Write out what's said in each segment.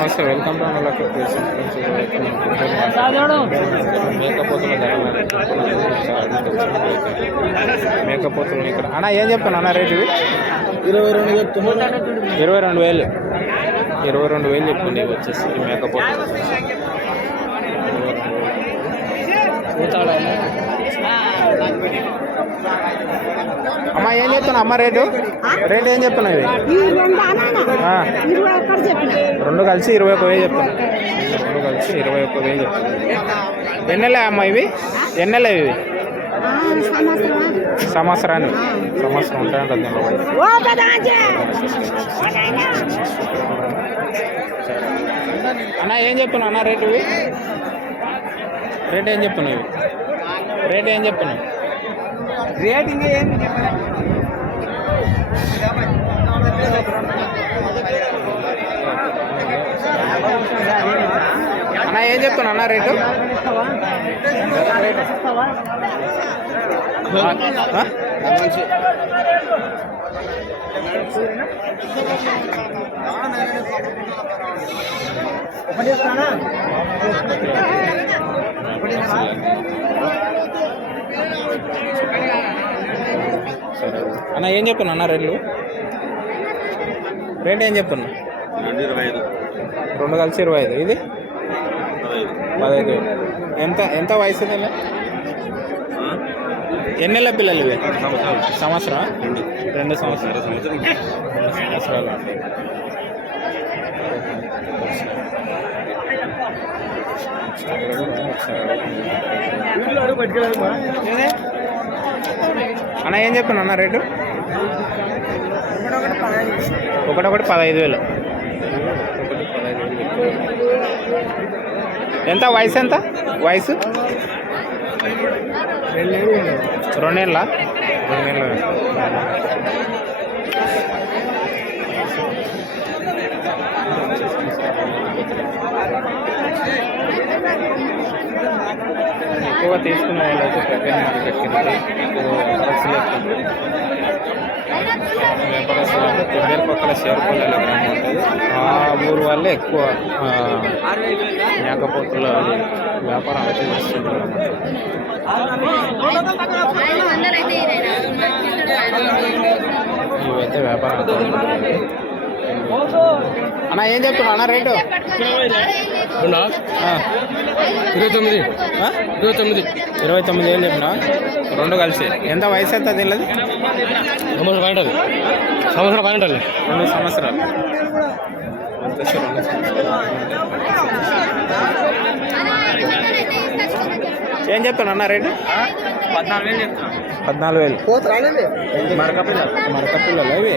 నమస్తే welcome to అనలక మేకపోతుల ధర మేకపోతులు ఇక్కడ. అన్న ఏం చెప్తాను అన్న రేటు? ఇరవై రెండు చెప్తున్నాడు ఇరవై రెండు వేలు. ఇరవై రెండు వేలు చెప్తుంది ఇవి వచ్చేసి మేకపోతులు. అమ్మ ఏం చెప్తున్నావు? అమ్మ రేటు? రేట్ ఏం చెప్తున్నావు ఇవి ఈ రెండు కలిసి ఇరవై ఒక్క వేలు చెప్తాను రెండు కలిసి ఇరవై ఒక్క వేలు చెప్తాను ఎన్నెలే అమ్మ ఇవి? ఎన్నెలే ఇవి? సంవత్సరాన్ని? సంవత్సరం ఉంటాయంట దీనిలో అన్న ఏం చెప్తున్నావు? అన్న రేటు ఇవి? రేట్ ఏం చెప్తున్నావు ఇవి? రేట్ ఏం చెప్తున్నావు రేట్ ఇంకా ఏం అన్న ఏం చెప్తున్నావు అన్న రేటు? ఆ? అన్న ఏం చెప్తున్నా అన్న రేట్లు రేట్ ఏం చెప్తున్నా రెండు కలిసి ఇరవై ఐదు. ఇది? పదహైదు. ఎంత ఎంత వయసు ఇది ఇలా? ఎన్ని నెలల పిల్లలు ఇవి సంవత్సరం? రెండు. సంవత్సరాలు రెండు సంవత్సరాలు. అన్న ఏం చెప్పాను అన్న రేటు? ఒకటొకటి పదహైదు వేలు. ఒకటి పదహైదు వేలు ఎంత వయసు ఎంత? వయసు? రెండేళ్ళ? రెండేళ్ళ ఎక్కువ తీసుకునే వాళ్ళు అయితే ప్రతి మార్కెట్కి వ్యాపారస్తులు అంటే పక్కల చేరుకోలేదు గ్రామం ఉంటుంది ఆ ఊరు వాళ్ళే ఎక్కువ మేకపోతుల వ్యాపారం అయితే చేస్తుంటారు ఇవైతే వ్యాపారం అయితే అన్న ఏం చెప్తున్నా అన్న రేటు? ఇరవై తొమ్మిది? ఇరవై తొమ్మిది. ఇరవై తొమ్మిది వేలు చెప్పిన? రెండు కలిసి. ఎంత వయసు ఎంత తెలియదు సంవత్సరం పైన సంవత్సరం పైన రెండు సంవత్సరాలు. ఏం చెప్తాను అన్న రేటు? పద్నాలుగు వేలు చెప్తాను పద్నాలుగు వేలు. మరక పిల్ల మరక పిల్లలు అవి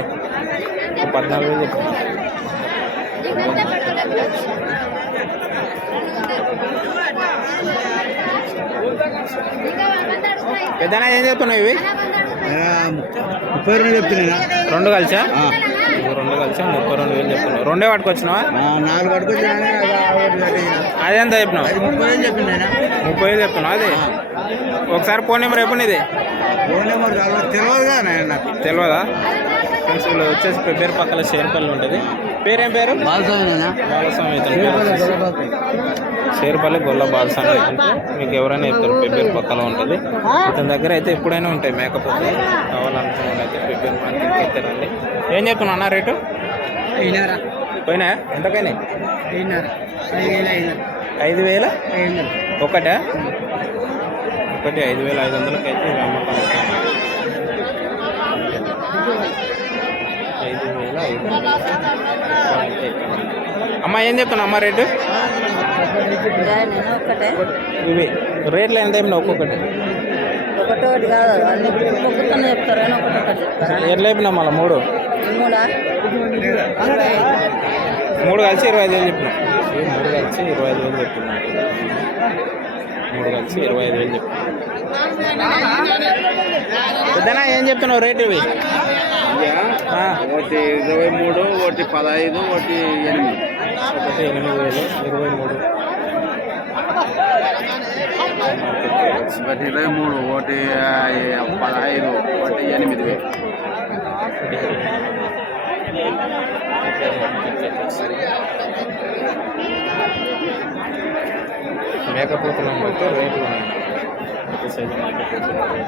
పద్నాలుగు వేలు చెప్తాను పెద్దనా ఏం చెప్తున్నావు ఇవి? ముప్పై రెండు చెప్తున్నా. రెండు కలిసా? రెండు కలిసా? ముప్పై రెండు వేలు చెప్తున్నావు. రెండే పట్టుకొచ్చినావా? నాలుగు పట్టుకొచ్చి అదెంత చెప్పినావు? అది ముప్పై వేలు చెప్పింది ముప్పై వేలు చెప్తున్నావు అది? ఒకసారి ఫోన్ నెంబర్ ఎప్పుడు ఇది ఫోన్ నెంబర్ తెలియదుగా తెలియదా? ఫ్రెండ్స్ వీళ్ళు వచ్చేసి పేరు పక్కల షేర్పల్లి ఉంటుంది. పేరేం పేరు. షేర్పల్లి గొల్ల బాలస్వామి. మీకు ఎవరైనా చెప్తారు పెబ్బేరు పక్కల ఉంటుంది. ఇతని దగ్గర అయితే ఎప్పుడైనా ఉంటాయి మేకపోతే. కావాలనుకున్న అయితే పెబ్బేరు మార్కెట్కి అయితే రండి ఏం చెప్తున్నా అన్న రేటు? పోయినా? ఎంతకైనా ఐదు వేలు ఒకటా? ఒకటి ఐదు వేల ఐదు వందలకి అయితే అమ్మకానికి ఐదు వేల ఐదు వందలు అమ్మ ఏం చెప్తున్నా అమ్మ రేటు? ఇవి. రేట్లు ఎంత ఏమినా ఒక్కొక్కటి? ఒకటోటి కాదు అన్ని ఒక్కొక్కనే చెప్తారు కానీ ఎట్లా అయిపోయినా మళ్ళీ మూడు? మూడా మూడు కలిసి ఇరవై ఐదు వేలు చెప్పిన మూడు కలిసి ఇరవై ఐదు వేలు చెప్తున్నా మూడు కలిసి ఇరవై ఐదు వేలు చెప్పిన పెద్దనా ఏం చెప్తున్నావు రేటు ఇవి? ఒకటి ఇరవై మూడు ఒకటి పదహైదు ఒకటి ఎనిమిది. ఒకటి ఎనిమిది వేలు ఇరవై మూడు. ఒకటి ఇరవై మూడు ఒకటి పదహైదు ఒకటి ఎనిమిది రేట్లు ఉన్నాయి సైజు రేట్లు ఇలా ఉన్నాయి.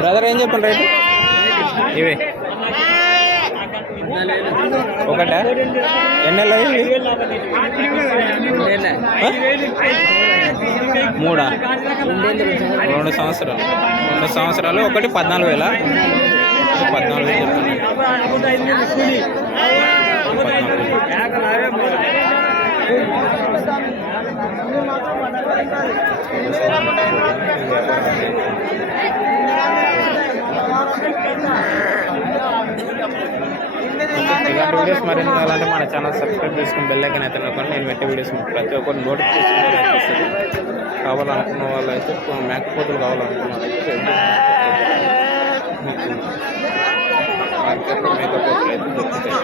బ్రదర్ ఏం చెప్పండి రేటు? ఇవి. ఒకట? ఎన్ని మూడా? రెండు సంవత్సరాలు. రెండు సంవత్సరాలు ఒకటి పద్నాలుగు వేల? పద్నాలుగు వేలు చెప్తాను పద్నాలుగు వేలు ఇలాంటి వీడియోస్ మరిన్ని కావాలంటే మన ఛానల్ సబ్స్క్రైబ్ చేసుకుని బెల్ ఐకన్ అయితే నొక్కండి. నేను పెట్టే వీడియోస్ ప్రతి ఒక్కరు నోటిఫికేషన్ వస్తుంది కావాలనుకున్న వాళ్ళు అయితే మేకపోతులు కావాలనుకున్న వాళ్ళైతే మీకు మార్కెట్లో మేకపోతులు అయితే దొరుకుతాయి